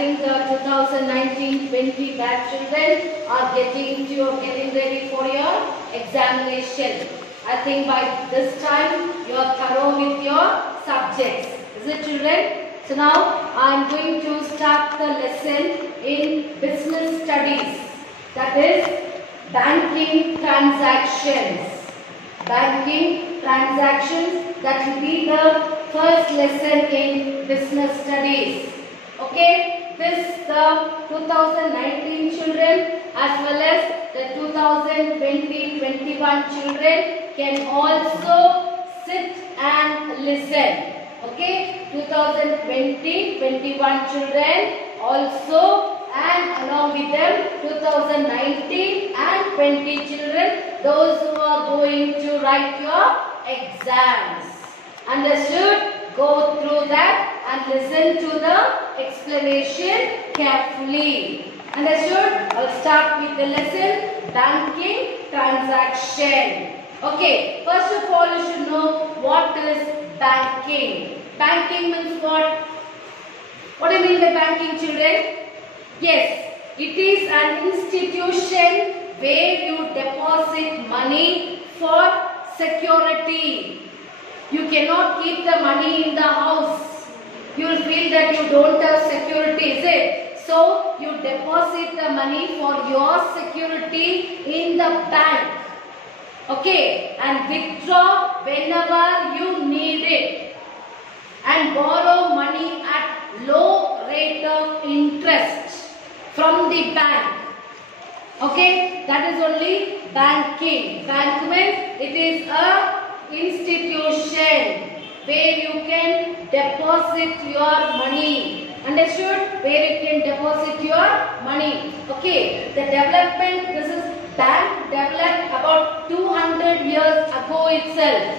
think the 2019-20 batch children are getting ready for your examination. I think by this time you are thorough with your subjects. Is it, children? So now I am going to start the lesson in business studies. That is banking transactions. Banking transactions, that will be the first lesson in business studies. Okay, this the 2019 children as well as the 2020-21 children can also sit and listen. Okay, 2020-21 children also, and along with them 2019 and 20 children, those who are going to write your exams. Understood? Go through that and listen to the explanation carefully. Understood? I'll start with the lesson banking transaction. Okay, first of all you should know what is banking. Banking means what? What do you mean by banking, children? Yes, it is an institution where you deposit money for security. You cannot keep the money in the house. You will feel that you don't have security, is it? So, you deposit the money for your security in the bank. Okay, and withdraw whenever you need it. And borrow money at low rate of interest from the bank. Okay, that is only banking. Bank means it is a institution where you can deposit your money. Understood? Where you can deposit your money. Okay, the development, this is bank developed about 200 years ago itself.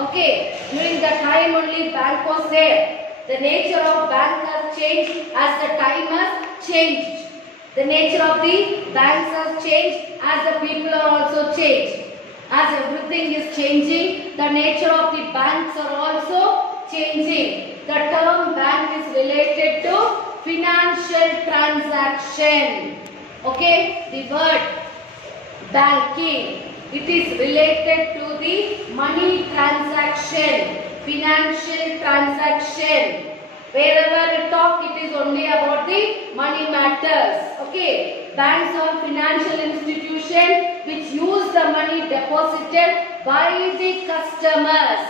Okay, during the time only bank was there. The nature of bank has changed as the time has changed. The nature of the banks has changed as the people are also changed. As everything is changing, the nature of the banks are also changing. The term bank is related to financial transaction. Okay, the word banking, it is related to the money transaction, financial transaction. Wherever we talk, it is only about the money matters. Okay, banks are financial institutions which use the money deposited by the customers.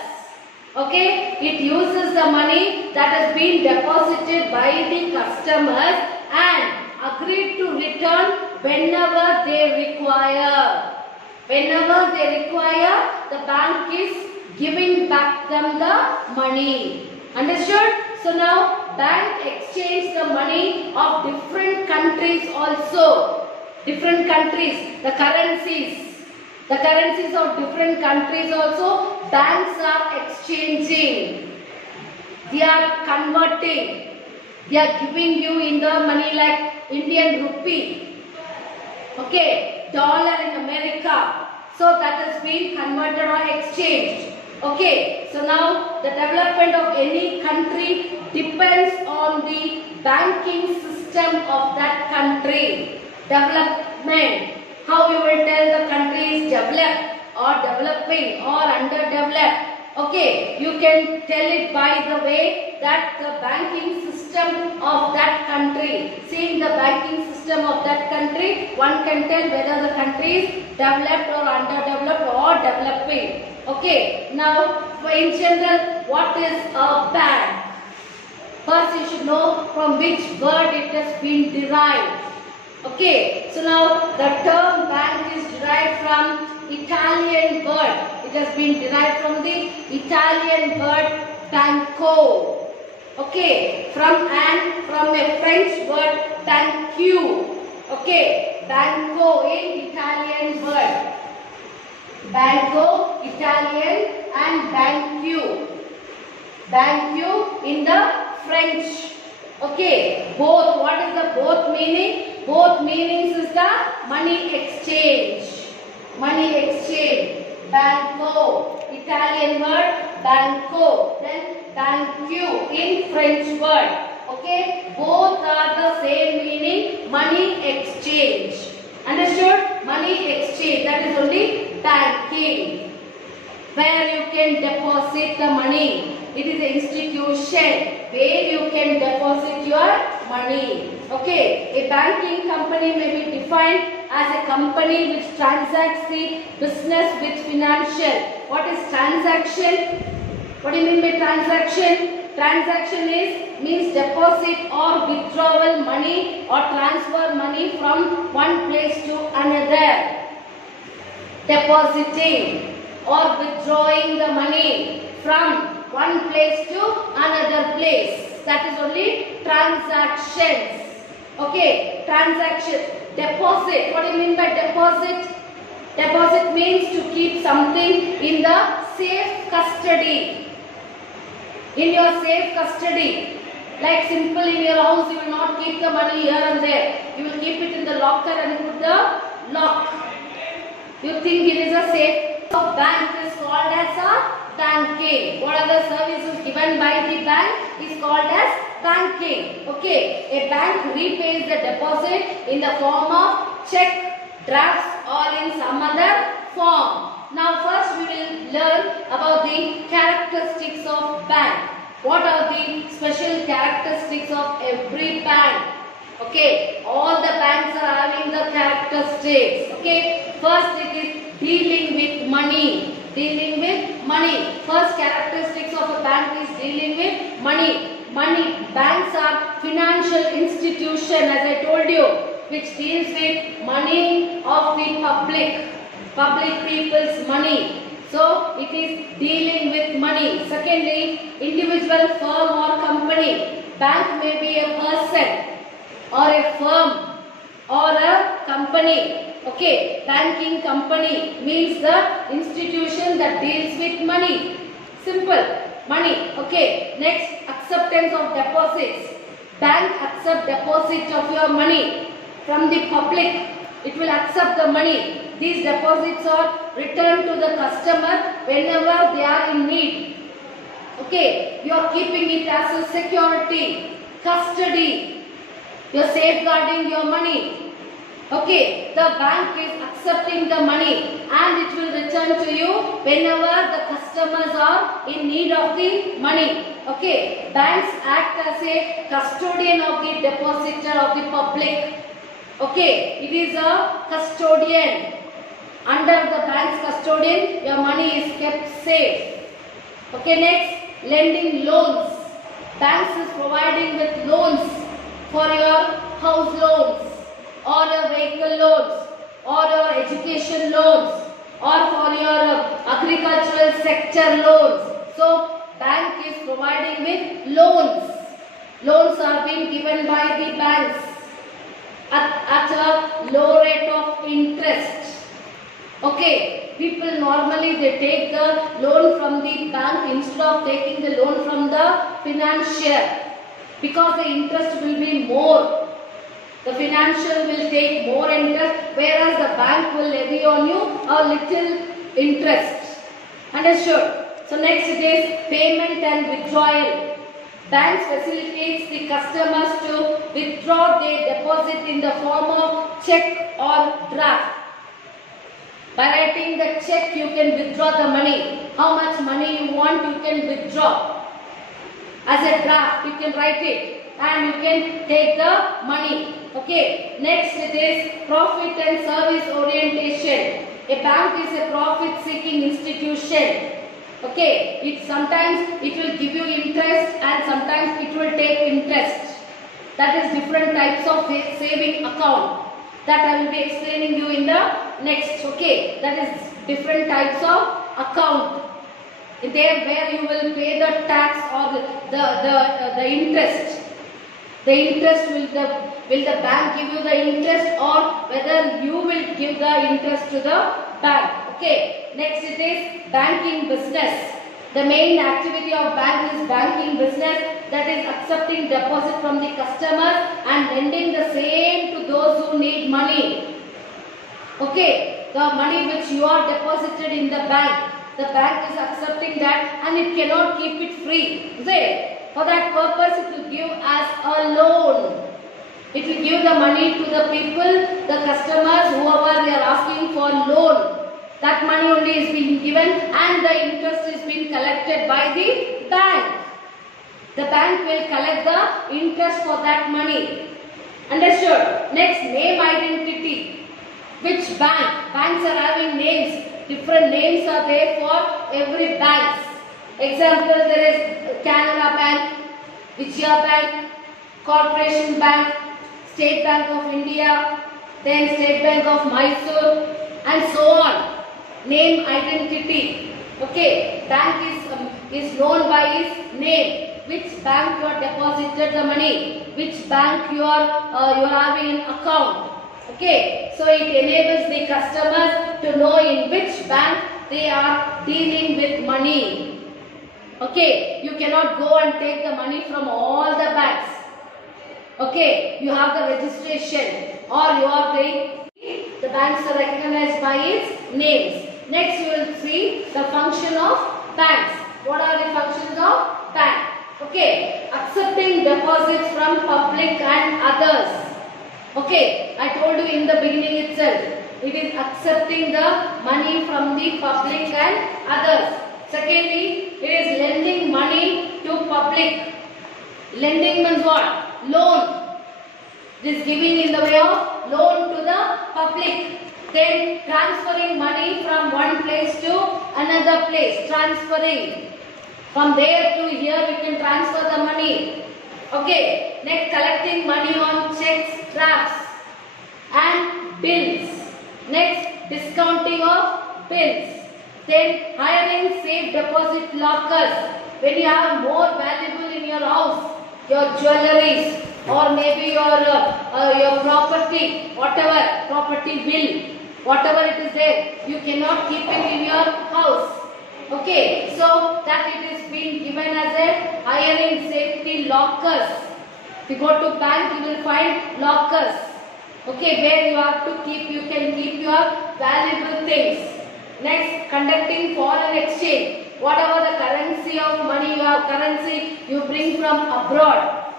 Okay, it uses the money that has been deposited by the customers and agreed to return whenever they require. Whenever they require, the bank is giving back them the money. Understood? So now bank exchange the money of different countries also. Different countries, the currencies of different countries also banks are exchanging. They are converting. They are giving you in the money like Indian rupee. Okay, dollar in America. So that has been converted or exchanged. Okay, so now the development of any country depends on the banking system of that country. Development. How you will tell the country is developed or developing or underdeveloped. Okay, you can tell it by the way that the banking system of that country. Seeing the banking system of that country, one can tell whether the country is developed or underdeveloped or developing. Okay, now in general, what is a bank? First you should know from which word it has been derived. Okay, so now the term bank is derived from Italian word. It has been derived from the Italian word banco. Okay, from a French word banque. Okay, banco in Italian word. Banco, Italian, and banque. Banque in the French. Okay, both. What is the both meaning? Both meanings is the money exchange. Money exchange. Banco, Italian word banco. Then banque in French word. Okay, both are the same meaning, money exchange. Understood? Money exchange, that is only banking, where you can deposit the money. It is an institution where you can deposit your money. Okay, a banking company may be defined as a company which transacts the business with financial. What is transaction? What do you mean by transaction? Transaction means deposit or withdrawal money or transfer money from one place to another. Depositing or withdrawing the money from one place to another place. That is only transactions. Okay, transaction. Deposit. What do you mean by deposit? Deposit means to keep something in the safe custody. In your safe custody. Like simple in your house, you will not keep the money here and there. You will keep it in the locker and put the lock. You think it is a safe. So bank is called as a banking. What are the services given by the bank is called as banking. Okay, a bank repays the deposit in the form of check, drafts or in some other form. Now first we will learn about the characteristics of bank. What are the special characteristics of every bank? Okay, all the banks are having the characteristics. Okay, first it is dealing with money. Dealing with money. First characteristics of a bank is dealing with money. Money. Banks are financial institution, as I told you, which deals with money of the public people's money. So it is dealing with money. Secondly, individual, firm or company. Bank may be a person or a firm or a company. Okay, banking company means the institution that deals with money. Simple, money. Okay, next, acceptance of deposits. Bank accept deposit of your money from the public. It will accept the money. These deposits are returned to the customer whenever they are in need. Okay, you are keeping it as a security, custody. You are safeguarding your money. Okay, the bank is accepting the money and it will return to you whenever the customers are in need of the money. Okay, banks act as a custodian of the depositor of the public. Okay, it is a custodian. Under the bank's custodian, your money is kept safe. Okay, next, lending loans. Banks is providing with loans for your house loans, or your vehicle loans, or your education loans, or for your agricultural sector loans. So, bank is providing with loans. Loans are being given by the banks at a low rate of interest. Okay, people normally they take the loan from the bank instead of taking the loan from the financier, because the interest will be more. The financial will take more interest, whereas the bank will levy on you a little interest. Understood? So next it is payment and withdrawal. Banks facilitates the customers to withdraw their deposit in the form of check or draft. By writing the check, you can withdraw the money. How much money you want, you can withdraw. As a draft, you can write it and you can take the money. Okay. Next it is profit and service orientation. A bank is a profit-seeking institution. Okay. Sometimes it will give you interest and sometimes it will take interest. That is different types of saving account. That I will be explaining you in the next. Okay, that is different types of account. There where you will pay the tax or the interest. The interest will the bank give you the interest, or whether you will give the interest to the bank. Okay. Next it is banking business. The main activity of bank is banking business, that is accepting deposit from the customers and lending the same to those who need money. Okay, the money which you are deposited in the bank is accepting that and it cannot keep it free. Is it? For that purpose, it will give as a loan. It will give the money to the people, the customers, whoever they are asking for loan. That money only is being given and the interest is being collected by the bank. The bank will collect the interest for that money. Understood? Next, name identity. Which bank? Banks are having names. Different names are there for every bank. Example, there is Canara Bank, Vijaya Bank, Corporation Bank, State Bank of India, then State Bank of Mysore, and so on. Name identity. Okay, bank is known by its name. Which bank you are deposited the money? Which bank you are having an account? Okay, so it enables the customers to know in which bank they are dealing with money. Okay, you cannot go and take the money from all the banks. Okay, you have the registration or you are the banks are recognized by its names. Next, you will see the function of banks. What are the functions of bank? Okay, accepting deposits from public and others. Okay, I told you in the beginning itself, it is accepting the money from the public and others. Secondly, it is lending money to public. Lending means what? Loan. It is giving in the way of loan to the public. Then transferring money from one place to another place. Transferring. From there to here we can transfer the money. Okay. Next, collecting money on checks, drafts and bills. Next, discounting of bills. Then hiring safe deposit lockers. When you have more valuable in your house, your jewelries or maybe your property, whatever, property bill, whatever it is there, you cannot keep it in your house. Okay, so that it is being given as a hiring safety lockers. If you go to bank, you will find lockers. Okay, where you have to keep, you can keep your valuable things. Next, conducting foreign exchange. Whatever the currency of money you have, currency you bring from abroad,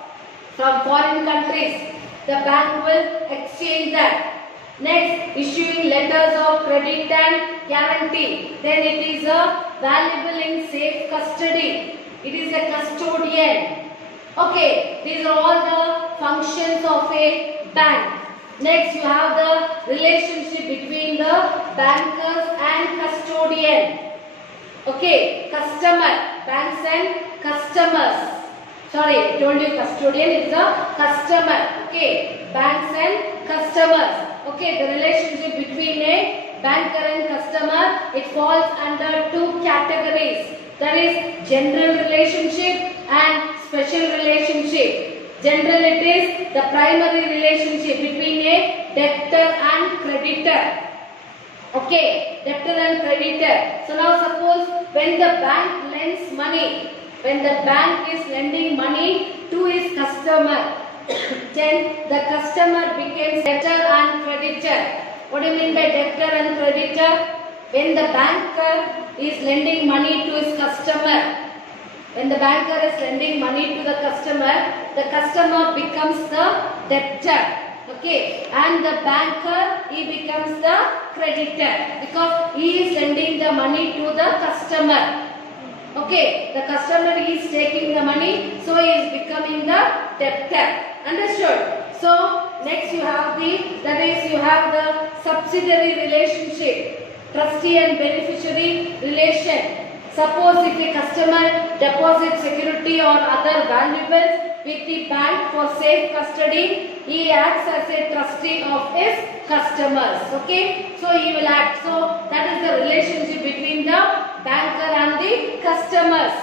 from foreign countries, the bank will exchange that. Next, issuing letters of credit and guarantee. Then it is a valuable in safe custody. It is a custodian. Okay, these are all the functions of a bank. Next, you have the relationship between the bankers and custodian. Okay, customer, banks and customers. Sorry, I told you custodian is a customer. Okay, banks and customers. Okay, the relationship between a banker and customer, it falls under two categories. That is general relationship and special relationship. General, it is the primary relationship between a debtor and creditor. Okay, debtor and creditor. So now suppose when the bank lends money, when the bank is lending money to his customer, then the customer becomes debtor and creditor. What do you mean by debtor and creditor? When the banker is lending money to his customer, when the banker is lending money to the customer becomes the debtor. Okay, and the banker, he becomes the creditor because he is lending the money to the customer. Okay, the customer is taking the money, so he is becoming the debtor. Understood? So next you have the subsidiary relationship, trustee and beneficiary relation. Suppose if a customer deposits security or other valuables with the bank for safe custody, he acts as a trustee of his customers. Okay, so he will act. So that is the relationship between the banker and the customers.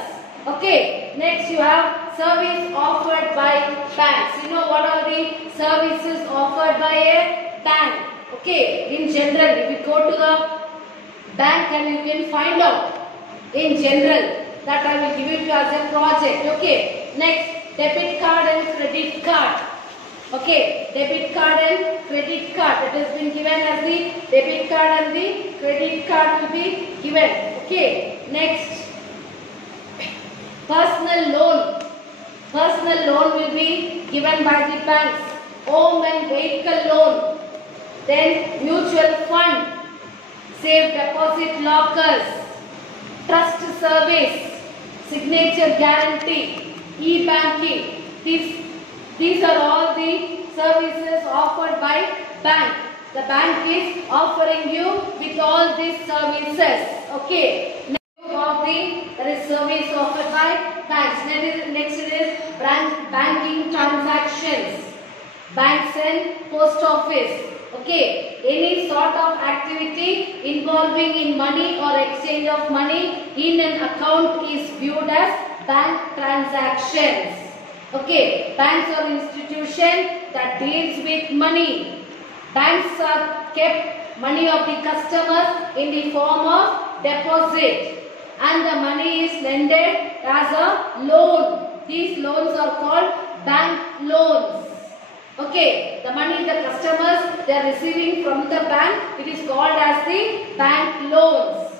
Okay, next you have service offered by banks. You know what are the services offered by a bank? Okay, in general, if you go to the bank and you can find out in general, that I will give it to you as a project. Okay, next, debit card and credit card. Okay, debit card and credit card. It has been given as the debit card and the credit card will be given. Okay, next, personal loan. Personal loan will be given by the banks. Home and vehicle loan. Then mutual fund, safe deposit lockers, trust service, signature guarantee, e-banking. These are all the services offered by bank. The bank is offering you with all these services. Okay. There is service offered by banks. Next is banking transactions. Banks and post office. Okay. Any sort of activity involving in money or exchange of money in an account is viewed as bank transactions. Okay. Banks are institution that deals with money. Banks are kept money of the customers in the form of deposit. And the money is lended as a loan. These loans are called bank loans. Okay, the money the customers they are receiving from the bank, it is called as the bank loans.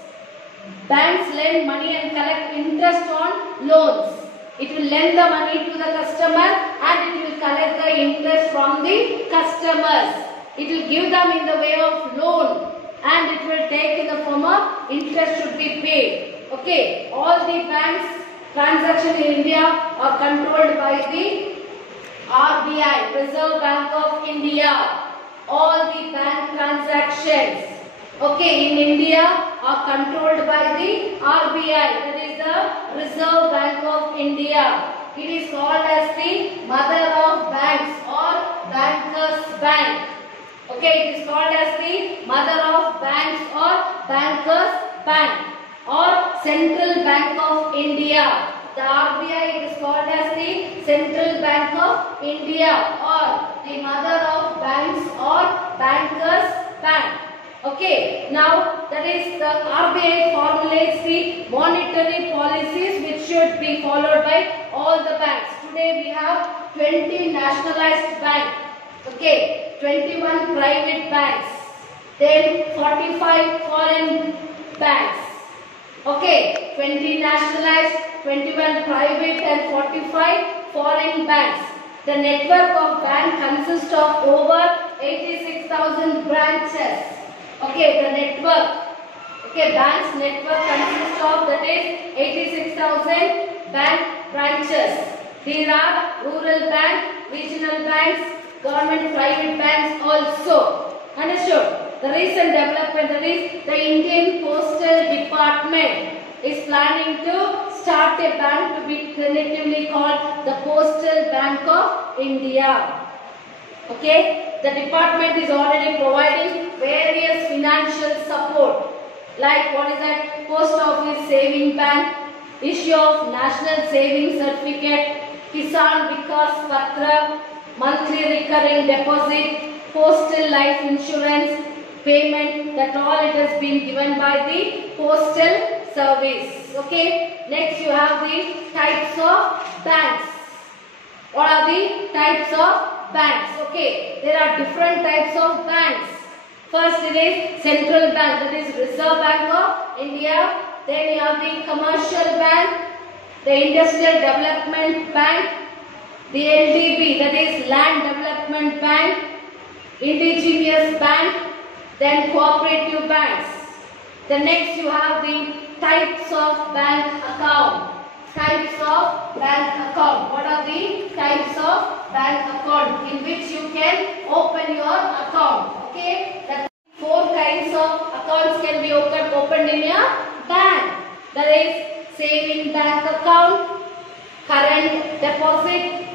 Banks lend money and collect interest on loans. It will lend the money to the customer and it will collect the interest from the customers. It will give them in the way of loan and it will take in the form of interest should be paid. Okay, all the banks transactions in India are controlled by the RBI, Reserve Bank of India. All the bank transactions, okay, in India are controlled by the RBI, that is the Reserve Bank of India. It is called as the mother of banks or bankers bank. Okay, it is called as the mother of banks or bankers bank or Central Bank of India. The RBI is called as the Central Bank of India or the mother of banks or bankers bank. Okay, now that is the RBI formulates the monetary policies which should be followed by all the banks. Today we have 20 nationalized banks. Okay, 21 private banks, then 45 foreign banks. Okay, 20 nationalized, 21 private and 45 foreign banks. The network of bank consists of over 86,000 branches. Okay, the network. Okay, bank's network consists of that is 86,000 bank branches. These are rural bank, regional banks, government private banks also. Understood? The recent development, that is the Indian Postal Department is planning to start a bank to be tentatively called the Postal Bank of India. Okay, the department is already providing various financial support like what is that? Post Office Saving Bank, issue of National Savings Certificate, Kisan Vikas Patra, monthly recurring deposit, postal life insurance, payment, that all it has been given by the postal service. Okay, next you have the types of banks. What are the types of banks? Okay, there are different types of banks. First it is central bank, that is Reserve Bank of India. Then you have the commercial bank, the Industrial Development Bank, the LDB, that is Land Development Bank, Indigenous Bank, then cooperative banks. The next you have the types of bank account. Types of bank account. What are the types of bank account in which you can open your account? Okay, the 4 kinds of accounts can be opened in your bank. That is saving bank account, current deposit,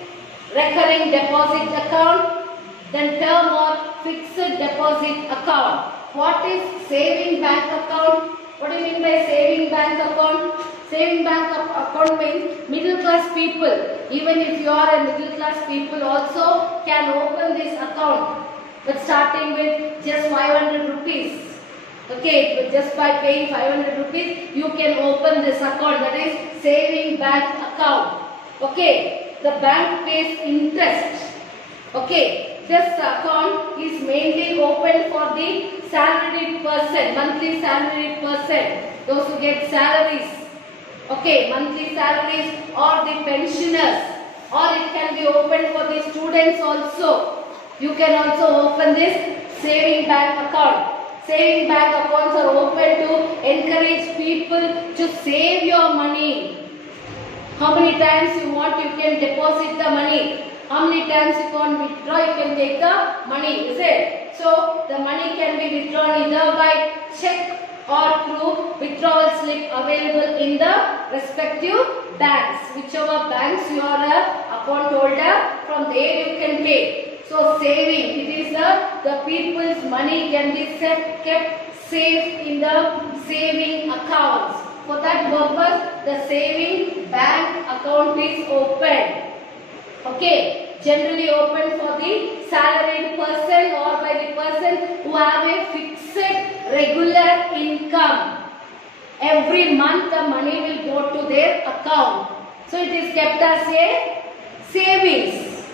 recurring deposit account, then term or fixed deposit account. What is saving bank account? What do you mean by saving bank account? Saving bank account means middle class people. Even if you are a middle class people also can open this account. But starting with just 500 rupees. Okay, but just by paying 500 rupees you can open this account. That is saving bank account. Okay, the bank pays interest. Okay. This account is mainly open for the salaried person, monthly salaried person, those who get salaries. Okay, monthly salaries or the pensioners. or it can be opened for the students also. You can also open this saving bank account. Saving bank accounts are open to encourage people to save your money. How many times you want, you can deposit the money. How many times you can withdraw, you can take the money, is it? So the money can be withdrawn either by check or through withdrawal slip available in the respective banks. Whichever banks you are a account holder, from there you can pay. So saving, it is the people's money can be kept safe in the saving accounts. For that purpose, the saving bank account is open. Okay, generally open for the salaried person or by the person who have a fixed regular income. Every month the money will go to their account. So it is kept as a savings.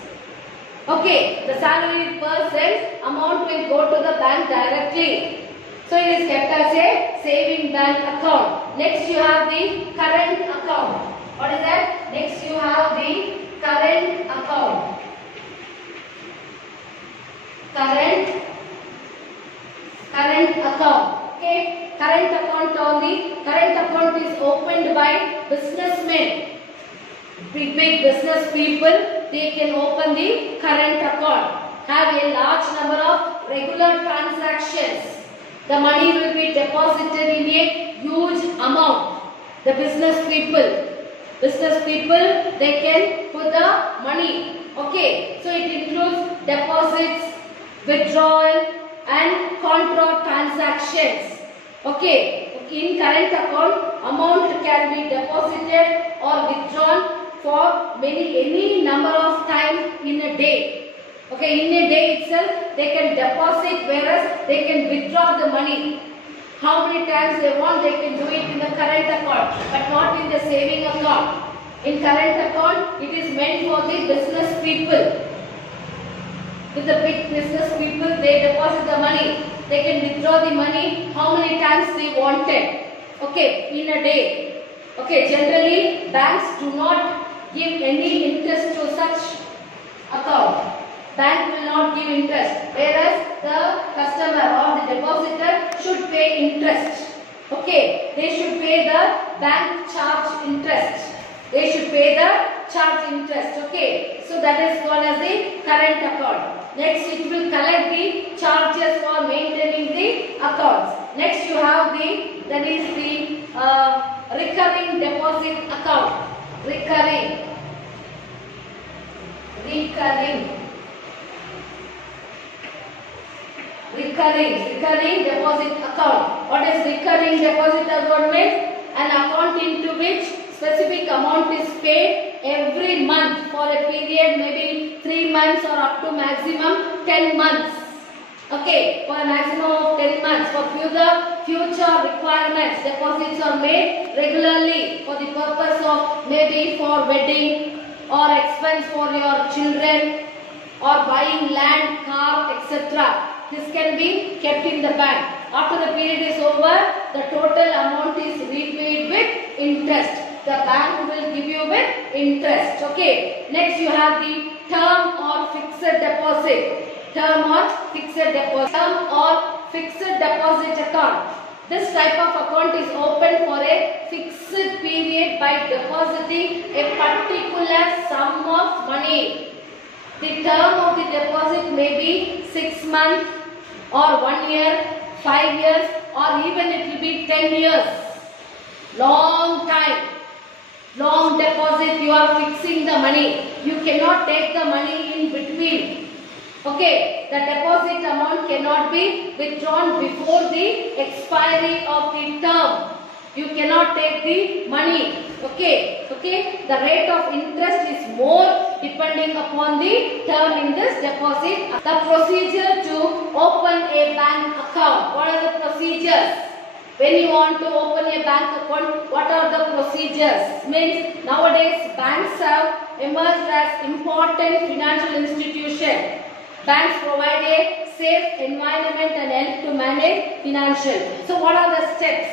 Okay, the salaried person's amount will go to the bank directly. So it is kept as a saving bank account. Next you have the current account. What is that? Next you have the current account. Current account. Okay, current account is opened by businessmen. Big business people, they can open the current account. Have a large number of regular transactions. The money will be deposited in a huge amount. The business people, they can put the money. Okay, so it includes deposits, withdrawal and contra transactions. Okay, in current account, amount can be deposited or withdrawn for any number of times in a day. Okay, in a day itself, they can deposit, whereas they can withdraw the money. How many times they want, they can do it in the current account, but not in the saving account. In current account, it is meant for the business people. With the big business people, they deposit the money. They can withdraw the money how many times they wanted. Okay, in a day. Okay, generally, banks do not give any interest to such account. Bank will not give interest, whereas the customer or the depositor should pay interest. Okay, they should pay the bank charge interest. They should pay the charge interest. Okay, so that is called as the current account. Next, it will collect the charges for maintaining the accounts. Next, you have that is the recurring deposit account. Recurring deposit account. What is recurring deposit account means? An account into which specific amount is paid every month for a period, maybe 3 months or up to maximum 10 months. Okay, for a maximum of 10 months. For future requirements, deposits are made regularly for the purpose of maybe for wedding or expense for your children or buying land, car, etc. This can be kept in the bank. After the period is over, the total amount is repaid with interest. The bank will give you with interest. Okay. Next you have the term or fixed deposit. Term or fixed deposit account. This type of account is open for a fixed period by depositing a particular sum of money. The term of the deposit may be 6 months or 1 year, 5 years, or even it will be 10 years. Long time. Long deposit, you are fixing the money. You cannot take the money in between. Okay, the deposit amount cannot be withdrawn before the expiry of the term. You cannot take the money. Okay, the rate of interest is more depending upon the term in this deposit. The procedure to open a bank account. What are the procedures? When you want to open a bank account, what are the procedures? Means nowadays banks have emerged as important financial institution. Banks provide a safe environment and help to manage financial. So what are the steps?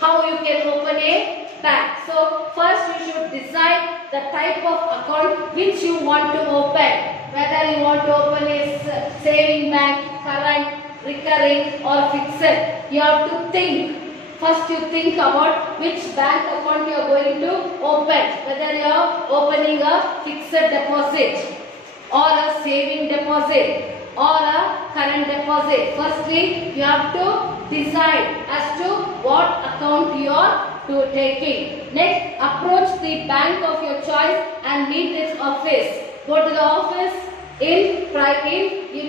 How you can open a bank? So first you should should decide the type of account which you want to open. Whether you want to open a saving bank, current, recurring or fixed. You have to think. First you think about which bank account you are going to open. Whether you are opening a fixed deposit or a saving deposit or a current deposit. Firstly, you have to decide as to what account you are taking. Next, approach the bank of your choice and meet its office. Go to the office in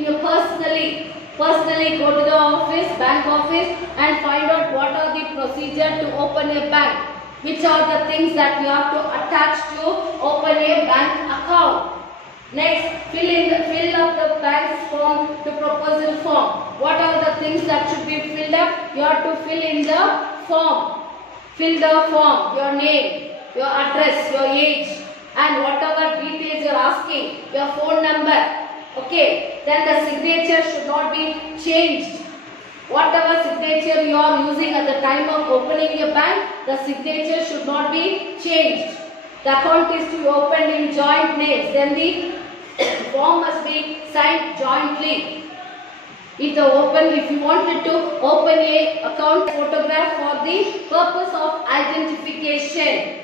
your personally go to the office, bank office, and find out what are the procedure to open a bank. Which are the things that you have to attach to open a bank account. Next, fill up the bank's form to proposal form. What are the things that should be filled up? You have to fill in the form. Fill the form, your name, your address, your age, and whatever details you are asking, your phone number. Okay, then the signature should not be changed. Whatever signature you are using at the time of opening your bank, the signature should not be changed. The account is to be opened in joint names. Then the form must be signed jointly. If you wanted to open a account, photograph for the purpose of identification,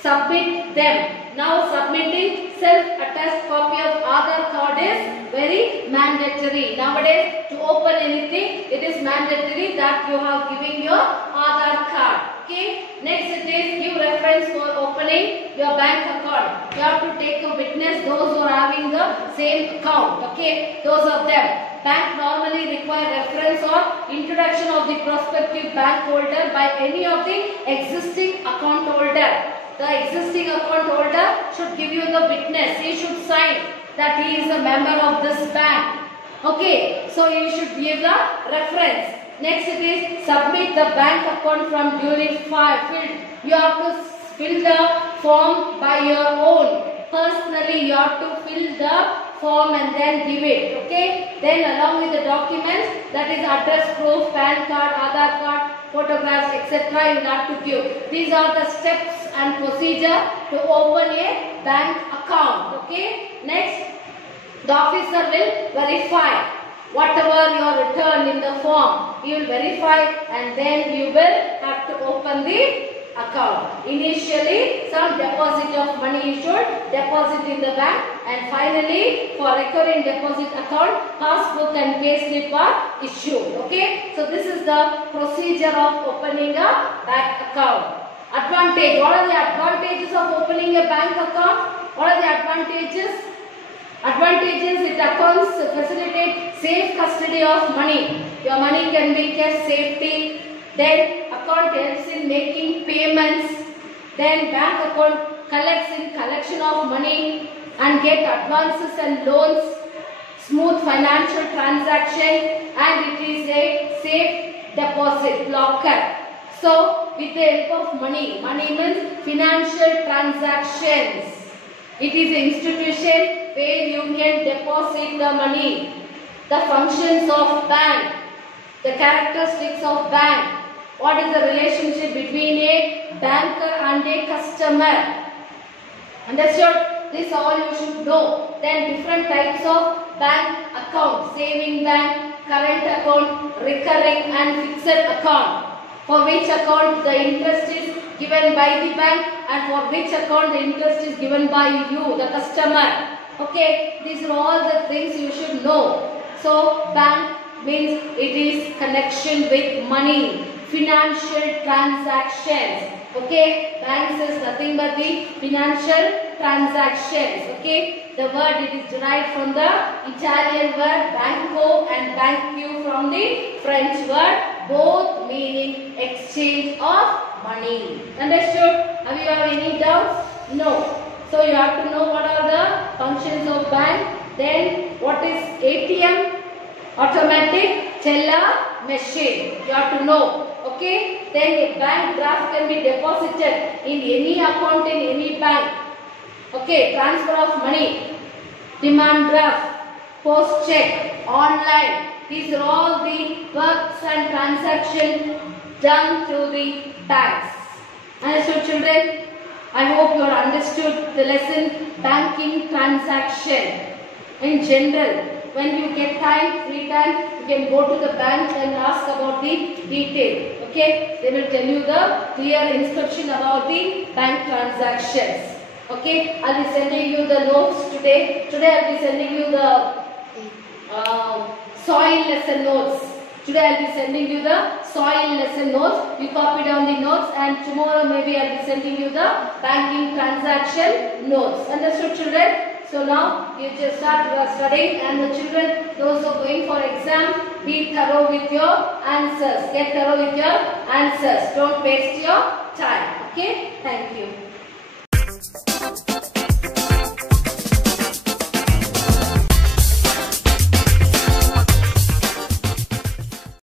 submit them. Now submitting self-attached copy of Aadhaar card is very mandatory. Nowadays, to open anything, it is mandatory that you have given your Aadhaar card. Okay. Next, it is give reference for opening your bank account. You have to take a witness, those who are having the same account. Okay. Those of them. Bank normally require reference or introduction of the prospective bank holder by any of the existing account holder. The existing account holder should give you the witness. He should sign that he is a member of this bank. Okay, so you should give the reference. Next, it is submit the bank account from duly filled. You have to fill the form by your own. Personally, you have to fill the form and then give it. Okay. Then along with the documents, that is address proof, PAN card, Aadhaar card, photographs, etc. you have to give. These are the steps and procedure to open a bank account. Okay. Next, the officer will verify whatever you are returned in the form. He will verify and then you will have to open the account. Initially, some deposit of money you should deposit in the bank, and finally, for recurring deposit account, passbook and payslip are issued. Okay, so this is the procedure of opening a bank account. Advantage. What are the advantages of opening a bank account? What are the advantages? Advantages: it accounts facilitate safe custody of money. Your money can be kept safety. Then account helps in making payments. Then bank account collects in collection of money and get advances and loans. Smooth financial transaction, and it is a safe deposit locker. So with the help of money, money means financial transactions. It is an institution where you can deposit the money. The functions of bank, the characteristics of bank. What is the relationship between a banker and a customer? Understood? This all you should know. Then different types of bank account. Saving bank, current account, recurring and fixed account. For which account the interest is given by the bank and for which account the interest is given by you, the customer. Okay, these are all the things you should know. So bank means it is connection with money. Financial transactions. Okay, banks is nothing but the financial transactions. Okay, the word it is derived from the Italian word banco and banque from the French word, both meaning exchange of money. Understood? Have you have any doubts? No. So you have to know what are the functions of bank. Then what is ATM? Automatic teller machine. You have to know. Okay, then a bank draft can be deposited in any account in any bank. Okay, transfer of money, demand draft, post check, online. These are all the works and transactions done through the banks. Understood, children? I hope you are understood the lesson banking transaction. In general, when you get time, free time, you can go to the bank and ask about the detail. Okay, they will tell you the clear instruction about the bank transactions. Okay, I'll be sending you the notes today. Today I'll be sending you the soil lesson notes. Today I'll be sending you the soil lesson notes. You copy down the notes, and tomorrow maybe I'll be sending you the banking transaction notes. Understood, children? So now you just start studying, and the children, those who are going for exam, be thorough with your answers. Get thorough with your answers. Don't waste your time. Okay? Thank you.